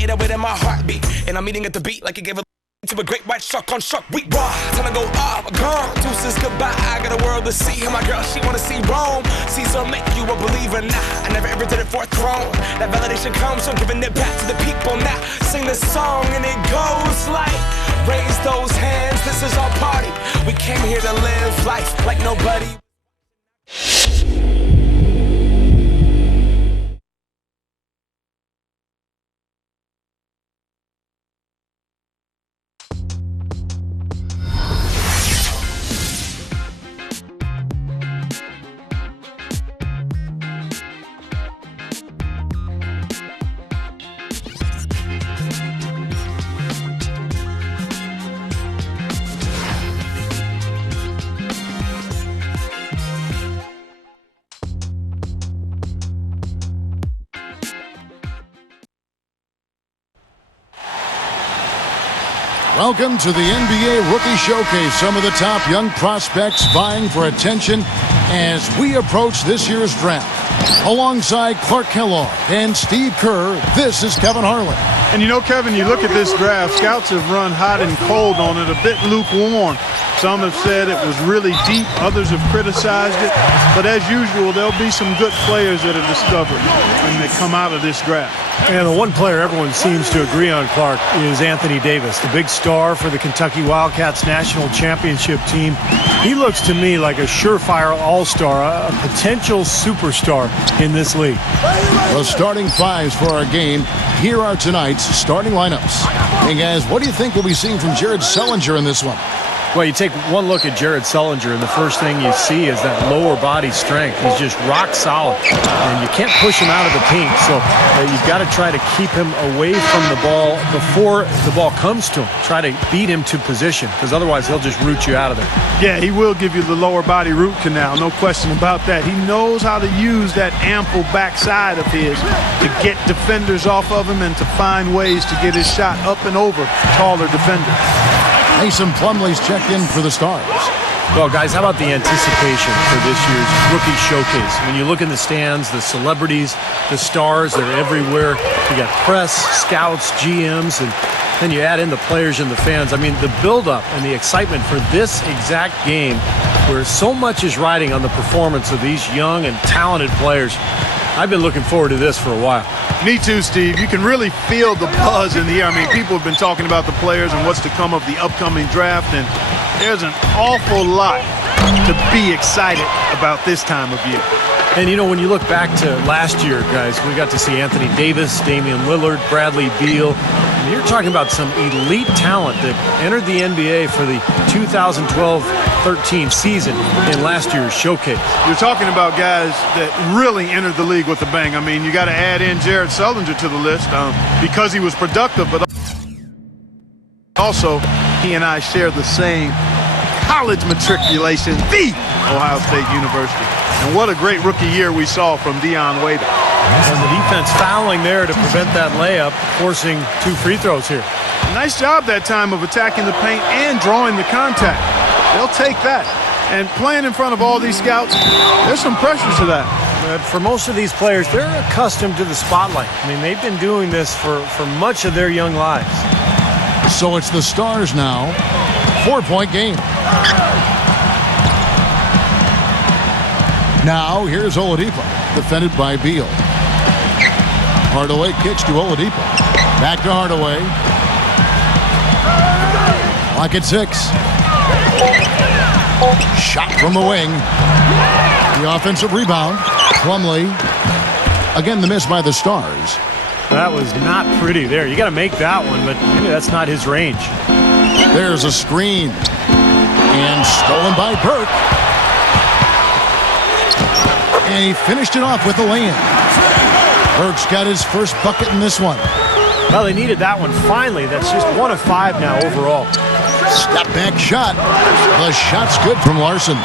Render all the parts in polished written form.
808 in my heartbeat. And I'm eating at the beat like it gave a to a great white shark on Shark Week. Raw, time to go up, gone. Deuces goodbye. I got a world to see. And my girl, she wanna see Rome. Caesar make you a believer. Nah, I never ever did it for a throne. That validation comes from giving it back to the people. Now sing this song and it goes like, raise those hands. This is our party. We came here to live life like nobody. Welcome to the NBA Rookie Showcase. Some of the top young prospects vying for attention as we approach this year's draft. Alongside Clark Kellogg and Steve Kerr, this is Kevin Harlan. And you know, Kevin, you look at this draft, scouts have run hot and cold on it, a bit lukewarm. Some have said it was really deep, others have criticized it. But as usual, there'll be some good players that are discovered when they come out of this draft. And the one player everyone seems to agree on, Clark, is Anthony Davis, the big star for the Kentucky Wildcats national championship team. He looks to me like a surefire all-star, a potential superstar in this league. The starting fives for our game. Here are tonight's starting lineups. Hey guys, what do you think we'll be seeing from Jared Sullinger in this one? Well, you take one look at Jared Sullinger, and the first thing you see is that lower body strength. He's just rock solid, and you can't push him out of the paint, so you've got to try to keep him away from the ball before the ball comes to him. Try to beat him to position, because otherwise he'll just root you out of there. Yeah, he will give you the lower body root canal, no question about that. He knows how to use that ample backside of his to get defenders off of him and to find ways to get his shot up and over taller defenders. Mason Plumlee's checked in for the Stars. Well, guys, how about the anticipation for this year's Rookie Showcase? When you look in the stands, the celebrities, the stars, they're everywhere. You got press, scouts, GMs, and then you add in the players and the fans. I mean, the buildup and the excitement for this exact game, where so much is riding on the performance of these young and talented players. I've been looking forward to this for a while. Me too, Steve. You can really feel the buzz in the air. I mean, people have been talking about the players and what's to come of the upcoming draft, and there's an awful lot to be excited about this time of year. And, you know, when you look back to last year, guys, we got to see Anthony Davis, Damian Lillard, Bradley Beal. And you're talking about some elite talent that entered the NBA for the 2012-13 season in last year's showcase. You're talking about guys that really entered the league with a bang. I mean, you got to add in Jared Sullinger to the list because he was productive, but also he and I share the same college matriculation, the Ohio State University. And what a great rookie year we saw from Dion Waiters. And the defense fouling there to prevent that layup, forcing 2 free throws here. Nice job that time of attacking the paint and drawing the contact. They'll take that. And playing in front of all these scouts, there's some pressure to that. But for most of these players, they're accustomed to the spotlight. I mean, they've been doing this for much of their young lives. So it's the Stars now. 4-point game. Now, here's Oladipo, defended by Beal. Hardaway kicks to Oladipo. Back to Hardaway. Clock at 6. Shot from the wing. The offensive rebound. Plumlee. Again, the miss by the Stars. That was not pretty there. You got to make that one, but maybe that's not his range. There's a screen. And stolen by Burke. And he finished it off with a lay-in. Burke's got his first bucket in this one. Well, they needed that one finally. That's just 1 of 5 now overall. Step back shot. The shot's good from Larson.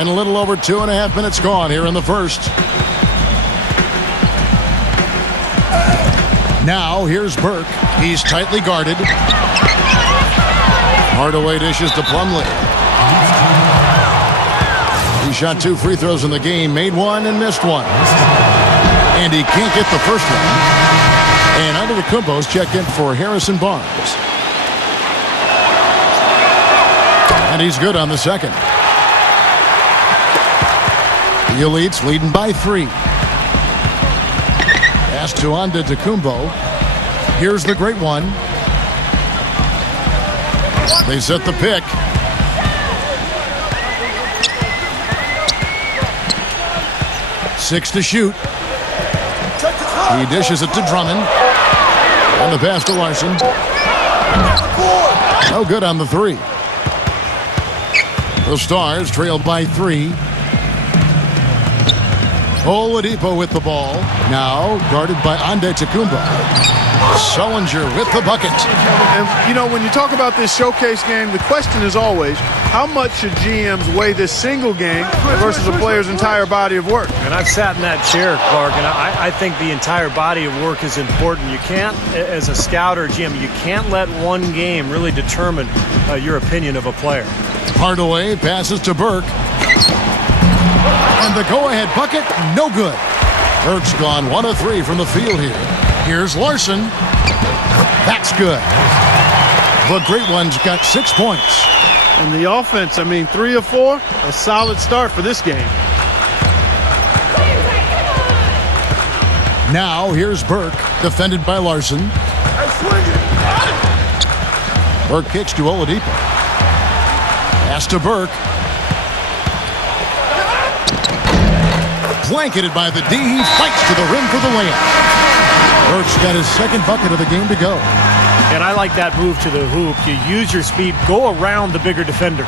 And a little over 2.5 minutes gone here in the first. Now here's Burke. He's tightly guarded. Hardaway dishes to Plumlee. He shot 2 free throws in the game, made 1 and missed 1. And he can't get the first one. Antetokounmpo's checked in for Harrison Barnes. And he's good on the second. The Elites leading by 3. Pass to Antetokounmpo. Here's the great one. They set the pick. Six to shoot. He dishes it to Drummond. And the pass to Larson. No good on the 3. The Stars trailed by 3. Oladipo with the ball. Now guarded by Antetokounmpo. Sullinger with the bucket. And, you know, when you talk about this showcase game, the question is always, how much should GMs weigh this single game versus a player's entire body of work? And I've sat in that chair, Clark, and I think the entire body of work is important. You can't, as a scout or GM, you can't let one game really determine your opinion of a player. Hardaway passes to Burke. And the go-ahead bucket, no good. Burke's gone 1 of 3 from the field here. Here's Larson. That's good. The great one's got 6 points. And the offense, I mean, 3 of 4, a solid start for this game. Now here's Burke, defended by Larson. Burke kicks to Oladipo. Pass to Burke. Blanketed by the D. He fights to the rim for the layup. Burke's got his second bucket of the game to go. And I like that move to the hoop. You use your speed, go around the bigger defender.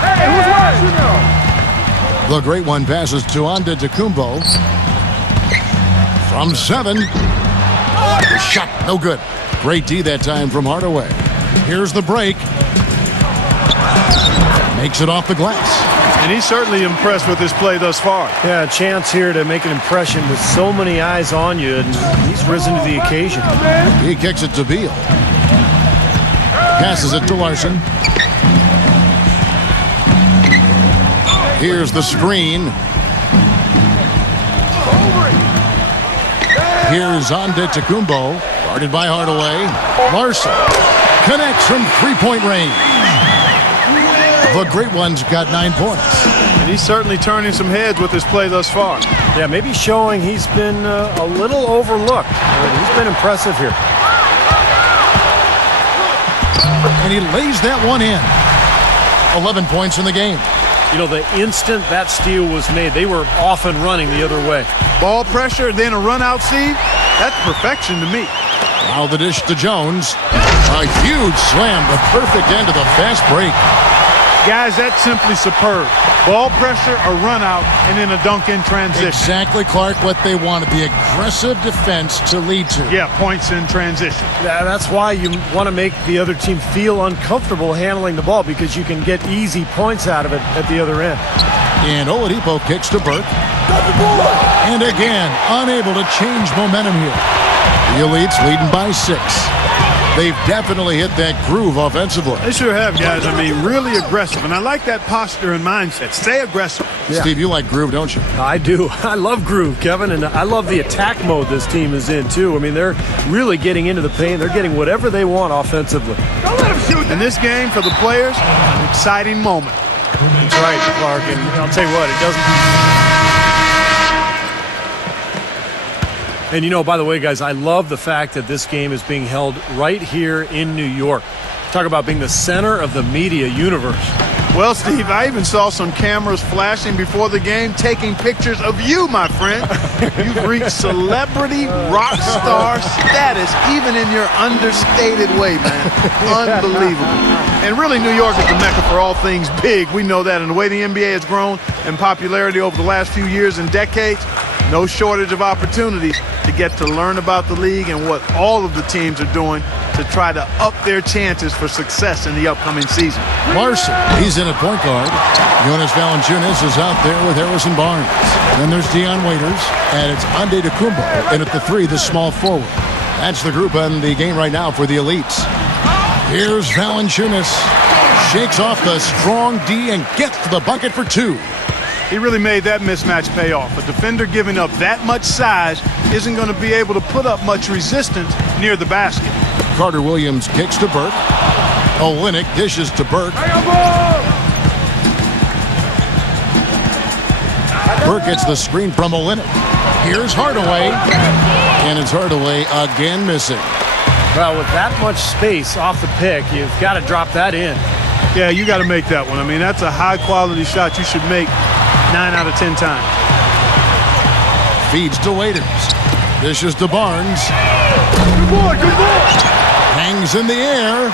Hey, who's watching? The great one passes to Antetokounmpo. From 7. The shot, no good. Great D that time from Hardaway. Here's the break. Makes it off the glass. And he's certainly impressed with his play thus far. Yeah, a chance here to make an impression with so many eyes on you, and he's risen to the occasion. He kicks it to Beal. Passes it to Larson. Here's the screen. Here's Antetokounmpo, guarded by Hardaway. Larson connects from three-point range. The great one's got 9 points. And he's certainly turning some heads with his play thus far. Yeah, maybe showing he's been a little overlooked. He's been impressive here. And he lays that one in. 11 points in the game. You know, the instant that steal was made, they were off and running the other way. Ball pressure, then a run-out seed. That's perfection to me. Now the dish to Jones. A huge slam, the perfect end of the fast break. Guys, that's simply superb. Ball pressure, a run-out, and then a dunk in transition. Exactly, Clark, what they wanted, the aggressive defense to lead to. Yeah, points in transition. Yeah, that's why you want to make the other team feel uncomfortable handling the ball, because you can get easy points out of it at the other end. And Oladipo kicks to Burke. And again, unable to change momentum here. The Elites leading by 6. They've definitely hit that groove offensively. They sure have, guys. I mean, really aggressive. And I like that posture and mindset. Stay aggressive. Yeah. Steve, you like groove, don't you? I do. I love groove, Kevin, and I love the attack mode this team is in, too. I mean, they're really getting into the paint. They're getting whatever they want offensively. Don't let them shoot. In this game, for the players, an exciting moment. That's right, Clark, and I'll tell you what, it doesn't... And, you know, by the way, guys, I love the fact that this game is being held right here in New York. Talk about being the center of the media universe. Well, Steve, I even saw some cameras flashing before the game, taking pictures of you, my friend. You've reached celebrity rock star status, even in your understated way, man. Unbelievable. And really, New York is the mecca for all things big. We know that. And the way the NBA has grown in popularity over the last few years and decades, no shortage of opportunities to get to learn about the league and what all of the teams are doing to try to up their chances for success in the upcoming season. Larson, he's in at point guard. Jonas Valanciunas is out there with Harrison Barnes. Then there's Dion Waiters, and it's Antetokounmpo. And at the 3, the small forward. That's the group on the game right now for the Elites. Here's Valanciunas. Shakes off the strong D and gets to the bucket for 2. He really made that mismatch pay off. A defender giving up that much size isn't going to be able to put up much resistance near the basket. Carter Williams kicks to Burke. Olynyk dishes to Burke. Burke gets the screen from Olynyk. Here's Hardaway. And it's Hardaway again missing. Well, with that much space off the pick, you've got to drop that in. Yeah, you got to make that one. I mean, that's a high-quality shot you should make 9 out of 10 times. Feeds to Waiters. Dishes to Barnes. Good boy, good boy. Hangs in the air.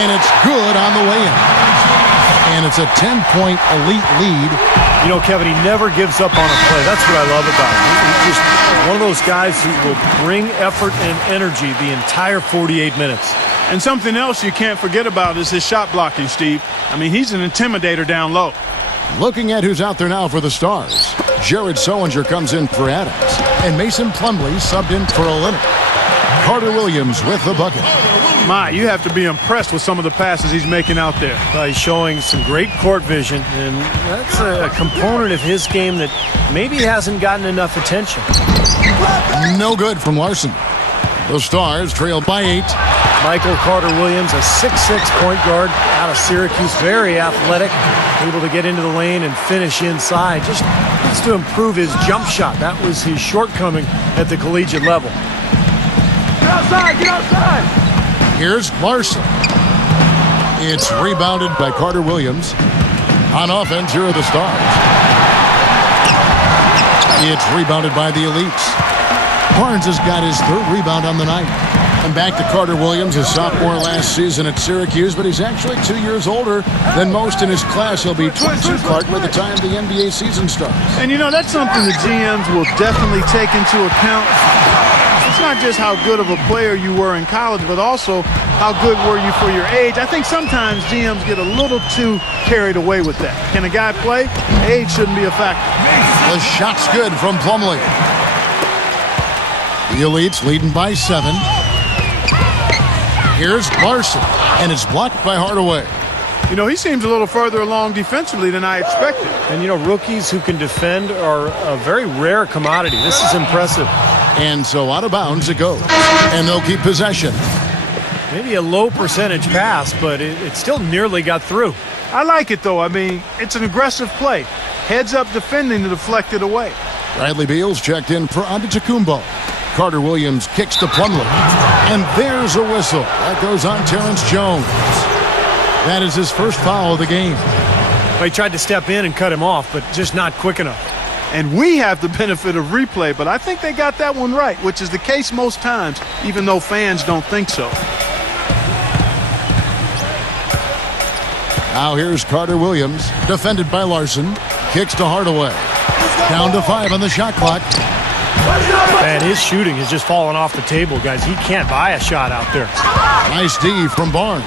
And it's good on the way in. And it's a 10-point elite lead. You know, Kevin, he never gives up on a play. That's what I love about him. He's just one of those guys who will bring effort and energy the entire 48 minutes. And something else you can't forget about is his shot blocking, Steve. I mean, he's an intimidator down low. Looking at who's out there now for the Stars. Jared Sullinger comes in for Adams. And Mason Plumlee subbed in for Olynyk. Carter Williams with the bucket. My, you have to be impressed with some of the passes he's making out there. He's showing some great court vision, and that's a component of his game that maybe hasn't gotten enough attention. No good from Larson. The Stars trail by 8. Michael Carter Williams, a 6'6" point guard out of Syracuse, very athletic, able to get into the lane and finish inside. Just needs to improve his jump shot. That was his shortcoming at the collegiate level. Get outside, get outside. Here's Larson. It's rebounded by Carter Williams. On offense, here are the Stars. It's rebounded by the Elites. Barnes has got his 3rd rebound on the night. And back to Carter Williams, a sophomore last season at Syracuse, but he's actually 2 years older than most in his class. He'll be 22, Clark, by the time the NBA season starts. And, you know, that's something the GMs will definitely take into account. It's not just how good of a player you were in college, but also how good were you for your age. I think sometimes GMs get a little too carried away with that. Can a guy play? Age shouldn't be a factor. The shot's good from Plumlee. The Elites leading by 7. Here's Larson, and it's blocked by Hardaway. You know, he seems a little further along defensively than I expected. And, you know, rookies who can defend are a very rare commodity. This is impressive. And so out of bounds it goes, and they'll keep possession. Maybe a low percentage pass, but it still nearly got through. I like it, though. I mean, it's an aggressive play. Heads up defending to deflect it away. Bradley Beal's checked in for Antetokounmpo. Carter Williams kicks to Plumlee. And there's a whistle. That goes on Terrence Jones. That is his first foul of the game. Well, he tried to step in and cut him off, but just not quick enough. And we have the benefit of replay, but I think they got that one right, which is the case most times, even though fans don't think so. Now here's Carter Williams, defended by Larson. Kicks to Hardaway. Down to 5 on the shot clock. Man, his shooting has just fallen off the table, guys. He can't buy a shot out there. Nice D from Barnes.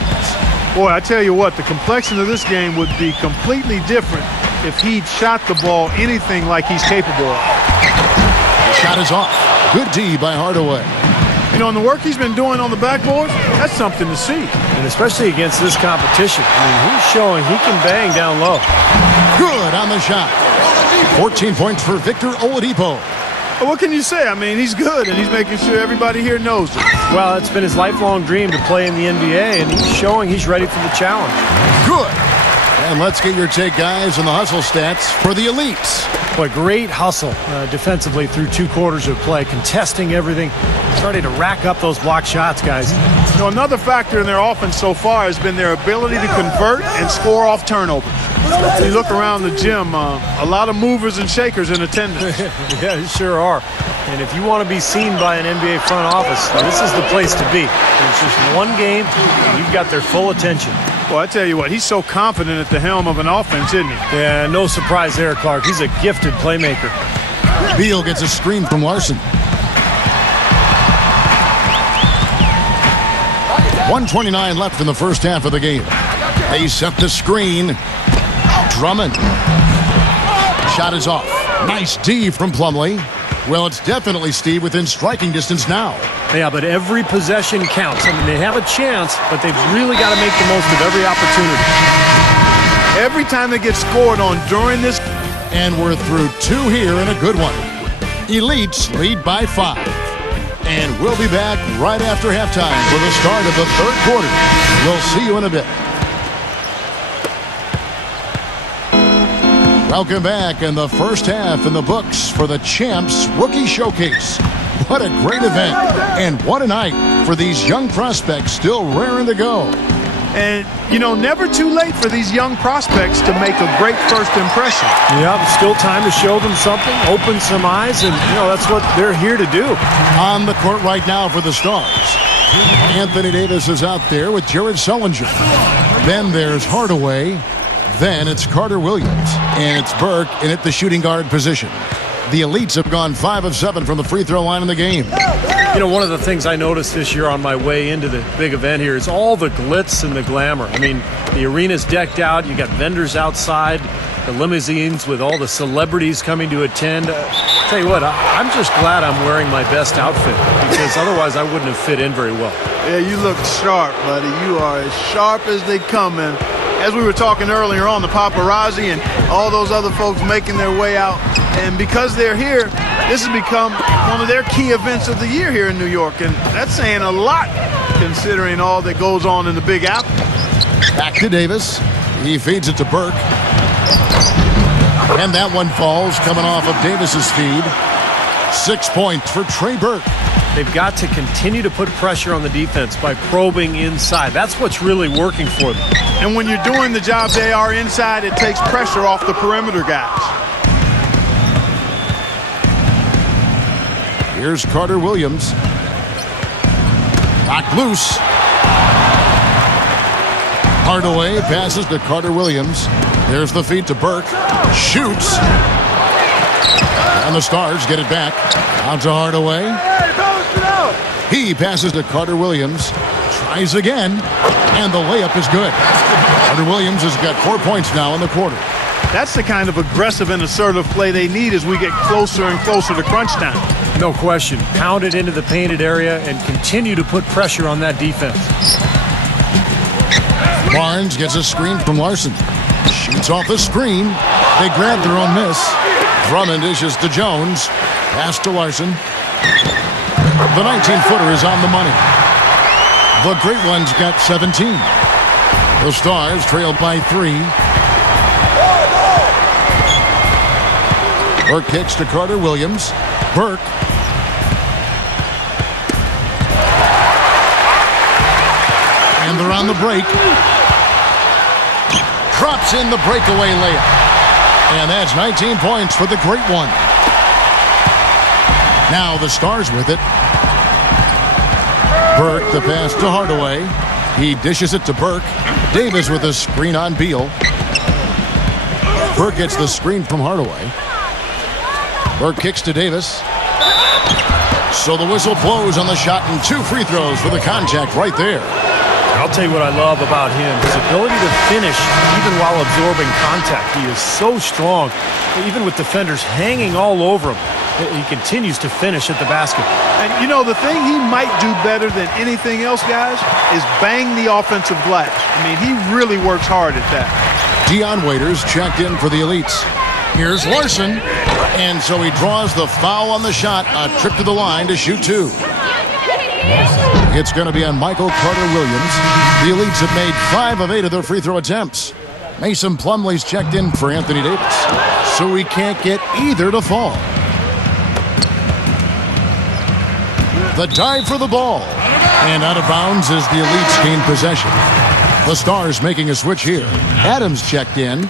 Boy, I tell you what, the complexion of this game would be completely different if he'd shot the ball anything like he's capable of. The shot is off. Good D by Hardaway. You know, and the work he's been doing on the backboard, that's something to see. And especially against this competition. I mean, he's showing he can bang down low. Good on the shot. 14 points for Victor Oladipo. Well, what can you say? I mean, he's good, and he's making sure everybody here knows it. Well, it's been his lifelong dream to play in the NBA, and he's showing he's ready for the challenge. Good. And let's get your take, guys, on the hustle stats for the Elites. What great hustle defensively through 2 quarters of play, contesting everything, starting to rack up those block shots, guys. You know, another factor in their offense so far has been their ability to convert and score off turnovers. You look around the gym, a lot of movers and shakers in attendance. Yeah, they sure are. And if you want to be seen by an NBA front office, this is the place to be. It's just one game, and you've got their full attention. Well, I tell you what, he's so confident at the helm of an offense, isn't he? Yeah, no surprise there, Clark. He's a gifted playmaker. Beal gets a screen from Larson. 1:29 left in the first half of the game. They set the screen. Drummond. Shot is off. Nice D from Plumlee. Well, it's definitely, Steve, within striking distance now. Yeah, but every possession counts. I mean, they have a chance, but they've really got to make the most of every opportunity. Every time they get scored on during this. And we're through 2 here in a good one. Elites lead by 5. And we'll be back right after halftime for the start of the 3rd quarter. We'll see you in a bit. Welcome back in the first half in the books for the Champs Rookie Showcase. What a great event, and what a night for these young prospects still raring to go. And, you know, never too late for these young prospects to make a great first impression. Yeah, still time to show them something, open some eyes, and, you know, that's what they're here to do. On the court right now for the Stars. Anthony Davis is out there with Jared Sullinger. Then there's Hardaway. Then it's Carter Williams. And it's Burke in at the shooting guard position. The Elites have gone 5 of 7 from the free throw line in the game. You know, one of the things I noticed this year on my way into the big event here is all the glitz and the glamour. I mean, the arena's decked out. You got vendors outside, the limousines with all the celebrities coming to attend. Tell you what, I'm just glad I'm wearing my best outfit because otherwise I wouldn't have fit in very well. Yeah, you look sharp, buddy. You are as sharp as they come in. As we were talking earlier on, the paparazzi and all those other folks making their way out. And because they're here, this has become one of their key events of the year here in New York. And that's saying a lot considering all that goes on in the Big Apple. Back to Davis. He feeds it to Burke. And that one falls coming off of Davis's feed. 6 points for Trey Burke. They've got to continue to put pressure on the defense by probing inside. That's what's really working for them. And when you're doing the job they are inside, it takes pressure off the perimeter guys. Here's Carter Williams. Knocked loose. Hardaway passes to Carter Williams. There's the feed to Burke. Shoots. And the Stars get it back. Out to Hardaway. He passes to Carter Williams. Tries again. And the layup is good. Carter Williams has got 4 points now in the quarter. That's the kind of aggressive and assertive play they need as we get closer and closer to crunch time. No question. Pound it into the painted area and continue to put pressure on that defense. Barnes gets a screen from Larson. Shoots off the screen. They grab their own miss. Drummond dishes to Jones. Pass to Larson. The 19-footer is on the money. The Great Ones got 17. The Stars trailed by 3. Burke kicks to Carter Williams. Burke. And they're on the break. Drops in the breakaway layup. And that's 19 points for the Great One. Now the Stars with it. Burke, the pass to Hardaway. He dishes it to Burke. Davis with a screen on Beal. Burke gets the screen from Hardaway. Burke kicks to Davis. So the whistle blows on the shot and 2 free throws for the contact right there. I'll tell you what I love about him. His ability to finish even while absorbing contact. He is so strong. Even with defenders hanging all over him, he continues to finish at the basket. And, you know, the thing he might do better than anything else, guys, is bang the offensive glass. I mean, he really works hard at that. Dion Waiters checked in for the Elites. Here's Larson. And so he draws the foul on the shot. A trip to the line to shoot 2. It's going to be on Michael Carter Williams. The Elites have made 5 of 8 of their free throw attempts. Mason Plumlee's checked in for Anthony Davis. So he can't get either to fall. The dive for the ball. And out of bounds as the Elites gain possession. The Stars making a switch here. Adams checked in.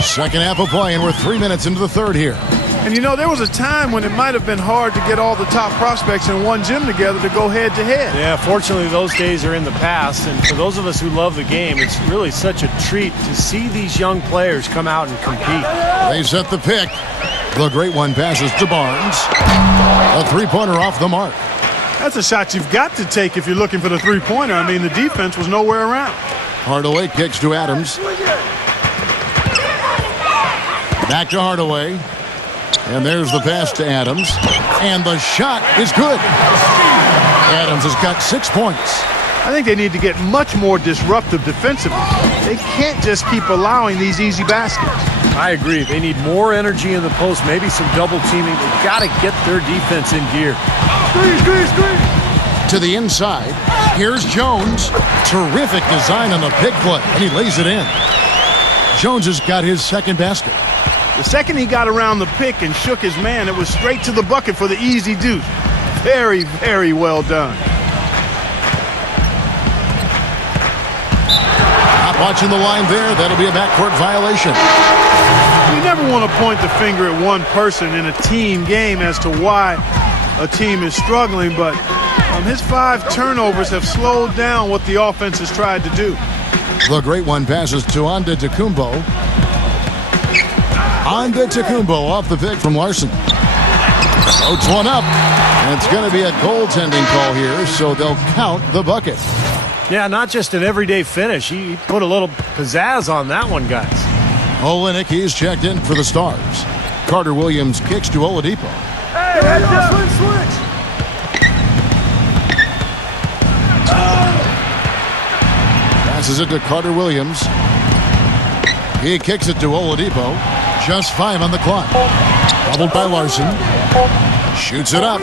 Second half of play, and we're 3 minutes into the third here. And, you know, there was a time when it might have been hard to get all the top prospects in one gym together to go head-to-head. Yeah, fortunately, those days are in the past. And for those of us who love the game, it's really such a treat to see these young players come out and compete. They set the pick. The Great One passes to Barnes. A three-pointer off the mark. That's a shot you've got to take if you're looking for the three-pointer. I mean, the defense was nowhere around. Hardaway kicks to Adams. Back to Hardaway. And there's the pass to Adams. And the shot is good. Adams has got 6 points. I think they need to get much more disruptive defensively. They can't just keep allowing these easy baskets. I agree. They need more energy in the post, maybe some double teaming. They've got to get their defense in gear. To the inside, here's Jones. Terrific design on the pick play, and he lays it in. Jones has got his second basket. The second he got around the pick and shook his man, it was straight to the bucket for the easy deuce. Very, very well done. Not watching the line there. That'll be a backcourt violation. You never want to point the finger at one person in a team game as to why a team is struggling, but his 5 turnovers have slowed down what the offense has tried to do. The great one passes to Antetokounmpo. Antetokounmpo off the pick from Larson. Floats one up. And it's going to be a goaltending call here, so they'll count the bucket. Yeah, not just an everyday finish. He put a little pizzazz on that one, guys. Olynyk, he's checked in for the Stars. Carter Williams kicks to Oladipo. Hey, heads up. Switch. Passes it to Carter Williams. He kicks it to Oladipo. Just 5 on the clock. Doubled by Larson. Shoots it up.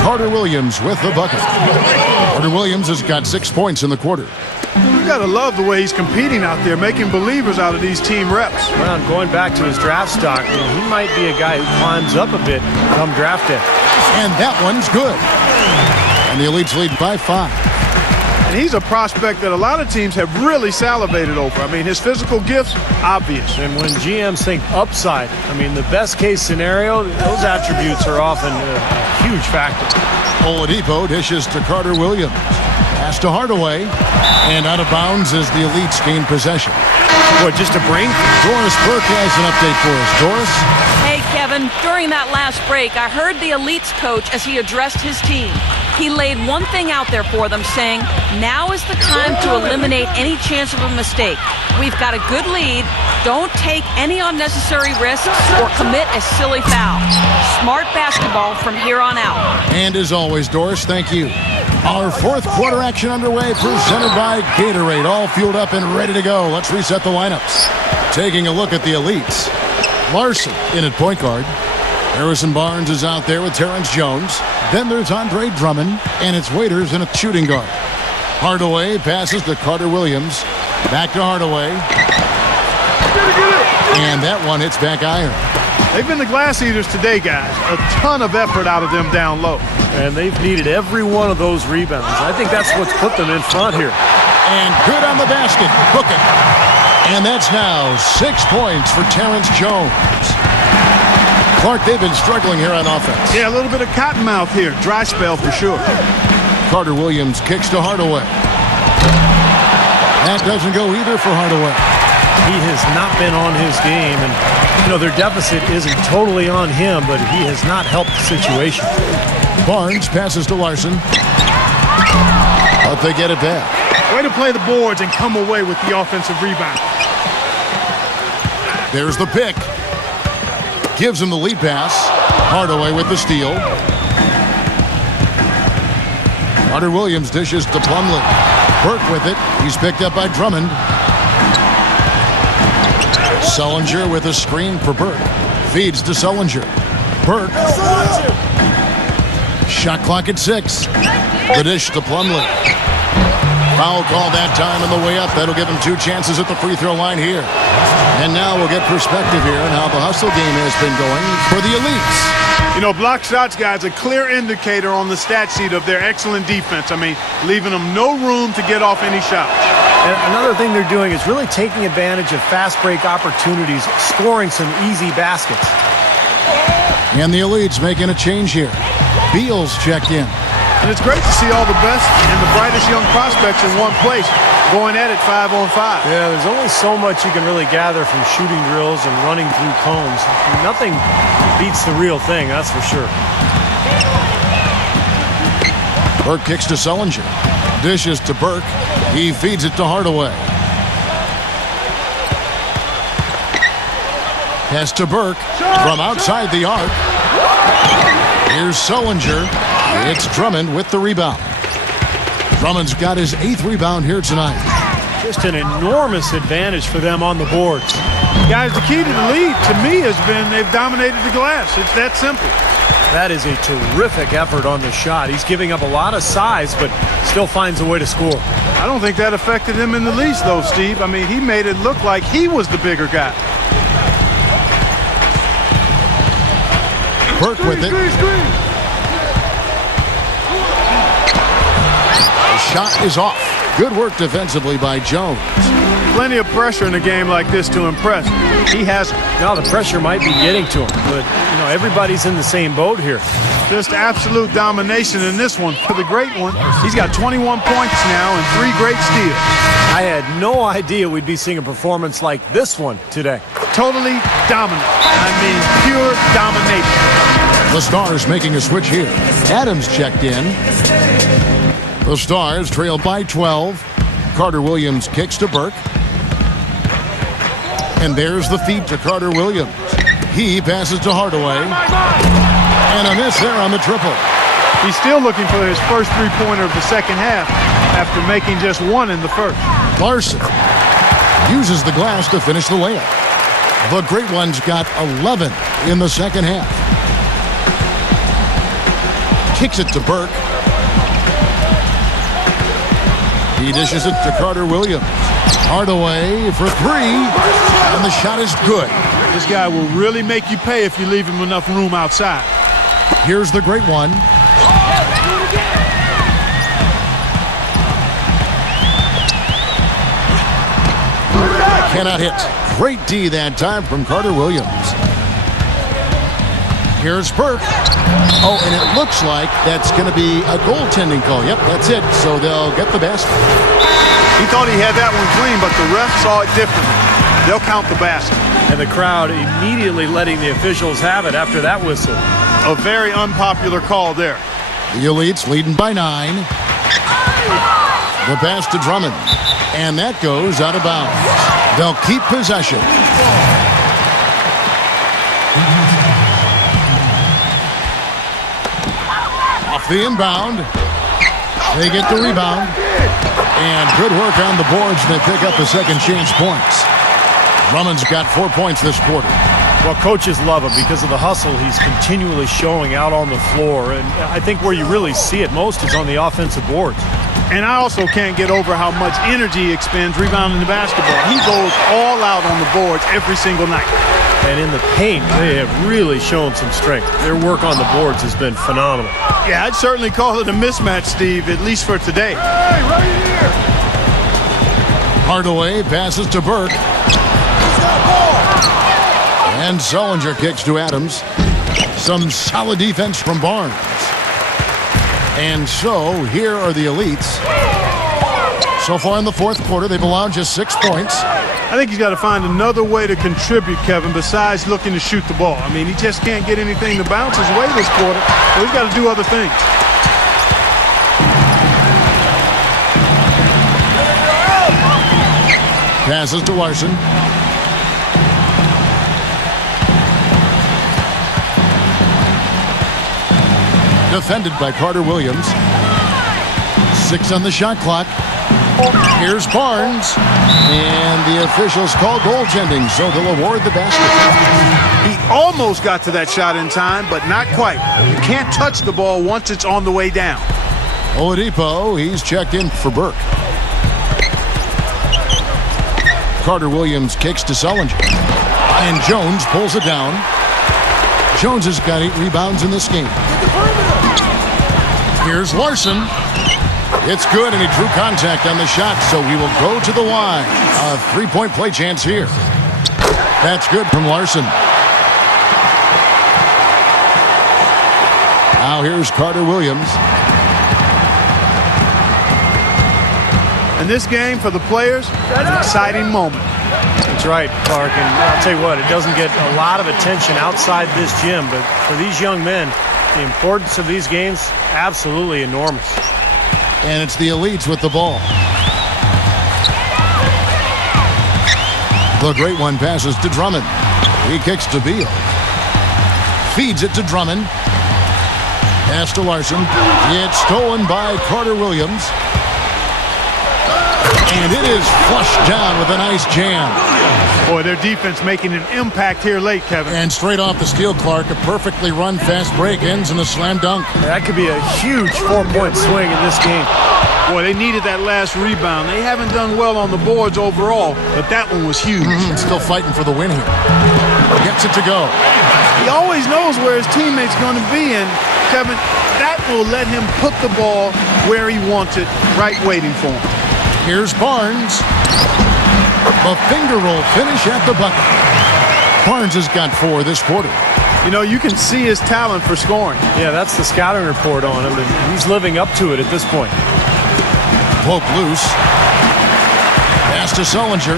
Carter Williams with the bucket. Carter Williams has got 6 points in the quarter. You got to love the way he's competing out there, making believers out of these team reps. Well, going back to his draft stock, he might be a guy who climbs up a bit come draft day. And that one's good. And the Elites lead by 5. And he's a prospect that a lot of teams have really salivated over. I mean, his physical gifts, obvious. And when GMs think upside, I mean, the best case scenario, those attributes are often a huge factor. Oladipo dishes to Carter Williams. Pass to Hardaway. And out of bounds as the Elites gain possession. Boy, just a brain. Doris Burke has an update for us. Doris? Hey, Kevin, during that last break, I heard the Elites coach as he addressed his team. He laid one thing out there for them, saying, now is the time to eliminate any chance of a mistake. We've got a good lead. Don't take any unnecessary risks or commit a silly foul. Smart basketball from here on out. And as always, Doris, thank you. Our 4th quarter action underway, presented by Gatorade. All fueled up and ready to go. Let's reset the lineups. Taking a look at the Elites. Larson in at point guard. Harrison Barnes is out there with Terrence Jones. Then there's Andre Drummond, and it's Waiters in a shooting guard. Hardaway passes to Carter Williams. Back to Hardaway. And that one hits back iron. They've been the glass eaters today, guys. A ton of effort out of them down low. And they've needed every one of those rebounds. I think that's what's put them in front here. And good on the basket. Book it. And that's now 6 points for Terrence Jones. Clark, they've been struggling here on offense. Yeah, a little bit of cottonmouth here. Dry spell for sure. Carter Williams kicks to Hardaway. That doesn't go either for Hardaway. He has not been on his game, and their deficit isn't totally on him, but he has not helped the situation. Barnes passes to Larson. But they get it back. Way to play the boards and come away with the offensive rebound. There's the pick. Gives him the lead pass. Hardaway with the steal. Carter Williams dishes to Plumlee. Burke with it. He's picked up by Drummond. Sullinger with a screen for Burke. Feeds to Sullinger. Burke. Shot clock at 6. The dish to Plumlee. Foul call that time on the way up. That'll give him 2 chances at the free throw line here. And now we'll get perspective here on how the hustle game has been going for the Elites. Block shots, guys, a clear indicator on the stat sheet of their excellent defense. I mean, leaving them no room to get off any shots. And another thing they're doing is really taking advantage of fast break opportunities, scoring some easy baskets. And the Elites making a change here. Beals checked in. And it's great to see all the best and the brightest young prospects in one place, going at it 5-on-5. Yeah, there's only so much you can really gather from shooting drills and running through cones. Nothing beats the real thing, that's for sure. Burke kicks to Sullinger. Dishes to Burke. He feeds it to Hardaway. Pass to Burke from outside the arc. Here's Sullinger. It's Drummond with the rebound. Drummond's got his 8th rebound here tonight. Just an enormous advantage for them on the boards. Guys, the key to the lead, to me, has been they've dominated the glass. It's that simple. That is a terrific effort on the shot. He's giving up a lot of size, but still finds a way to score. I don't think that affected him in the least, though, Steve. I mean, he made it look like he was the bigger guy. Burke with it. The shot is off. Good work defensively by Jones. Plenty of pressure in a game like this to impress. He has Now the pressure might be getting to him, but everybody's in the same boat here. just absolute domination in this one for the great one. He's got 21 points now and 3 great steals. I had no idea we'd be seeing a performance like this one today. Totally dominant. I mean, pure domination. The Stars making a switch here. Adams checked in. The Stars trail by 12. Carter Williams kicks to Burke. And there's the feed to Carter Williams. He passes to Hardaway. And a miss there on the triple. He's still looking for his first three-pointer of the second half after making just one in the first. Larson uses the glass to finish the layup. The Great Ones got 11 in the second half. Kicks it to Burke. He dishes it to Carter Williams. Hardaway for 3, and the shot is good. This guy will really make you pay if you leave him enough room outside. Here's the Great One. Cannot hit. Great D that time from Carter Williams. Here's Burke. Oh, and it looks like that's going to be a goaltending call. Yep, that's it. So they'll get the basket. He thought he had that one clean, but the ref saw it differently. They'll count the basket. And the crowd immediately letting the officials have it after that whistle. A very unpopular call there. The Elites leading by 9. The pass to Drummond. And that goes out of bounds. They'll keep possession. Off the inbound. They get the rebound. And good work on the boards. They pick up the second chance points. Drummond's got 4 points this quarter. Well, coaches love him because of the hustle he's continually showing out on the floor. And I think where you really see it most is on the offensive boards. And I also can't get over how much energy he expends rebounding the basketball. He goes all out on the boards every single night. And in the paint, they have really shown some strength. Their work on the boards has been phenomenal. Yeah, I'd certainly call it a mismatch, Steve, at least for today. Hey, right here. Hardaway passes to Burke. And Sullinger kicks to Adams. Some solid defense from Barnes. And so, here are the Elites. So far in the fourth quarter, they've allowed just 6 points. I think he's got to find another way to contribute, Kevin, besides looking to shoot the ball. I mean, he just can't get anything to bounce his way this quarter, so he's got to do other things. Passes to Larson. Defended by Carter Williams. 6 on the shot clock. Here's Barnes. And the officials call goaltending, so they'll award the basket. He almost got to that shot in time, but not quite. You can't touch the ball once it's on the way down. Oladipo, he's checked in for Burke. Carter Williams kicks to Sullinger. And Jones pulls it down. Jones has got 8 rebounds in this game. Here's Larson. It's good, and he drew contact on the shot, so he will go to the line. A 3-point play chance here. That's good from Larson. Now here's Carter Williams. In this game, for the players, an exciting moment. That's right, Clark. And I'll tell you what, it doesn't get a lot of attention outside this gym, but for these young men, the importance of these games, absolutely enormous. And it's the Elites with the ball. The Great One passes to Drummond. He kicks to Beal. Feeds it to Drummond. Pass to Larson. It's stolen by Carter Williams. And it is flushed down with a nice jam. Boy, their defense making an impact here late, Kevin. And straight off the steal, Clark, a perfectly run fast break ends in a slam dunk. That could be a huge 4-point swing in this game. Boy, they needed that last rebound. They haven't done well on the boards overall, but that one was huge. Still fighting for the win here. Gets it to go. He always knows where his teammate's going to be, and Kevin, that will let him put the ball where he wants it, right waiting for him. Here's Barnes. A finger roll finish at the bucket. Barnes has got 4 this quarter. You know, you can see his talent for scoring. Yeah, that's the scouting report on him, and he's living up to it at this point. Poke loose. Pass to Sullinger.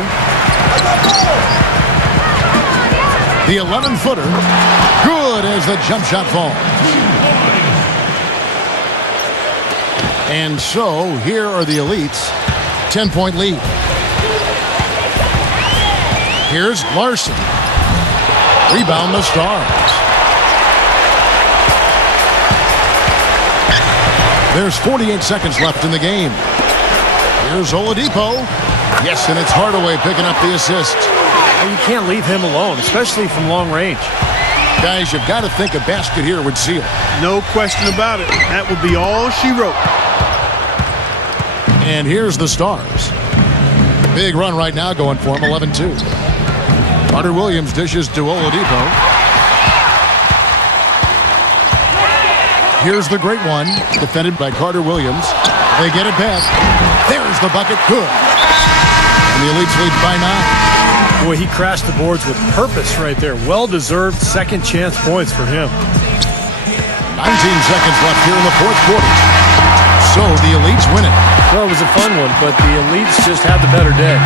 The 11-footer. Good as the jump shot falls. And so, here are the Elites. 10-point lead. Here's Larson. Rebound the Stars. There's 48 seconds left in the game. Here's Oladipo. Yes, and it's Hardaway picking up the assist. You can't leave him alone, especially from long range. Guys, you've got to think a basket here would seal. No question about it. That would be all she wrote. And here's the Stars. Big run right now going for him, 11-2. Carter Williams dishes to Oladipo. Here's the great one, defended by Carter Williams. They get it back. There's the bucket, good. And the Elites lead by 9. Boy, he crashed the boards with purpose right there. Well-deserved second chance points for him. 19 seconds left here in the fourth quarter. So the Elites win it. Well, it was a fun one, but the Elites just had the better day.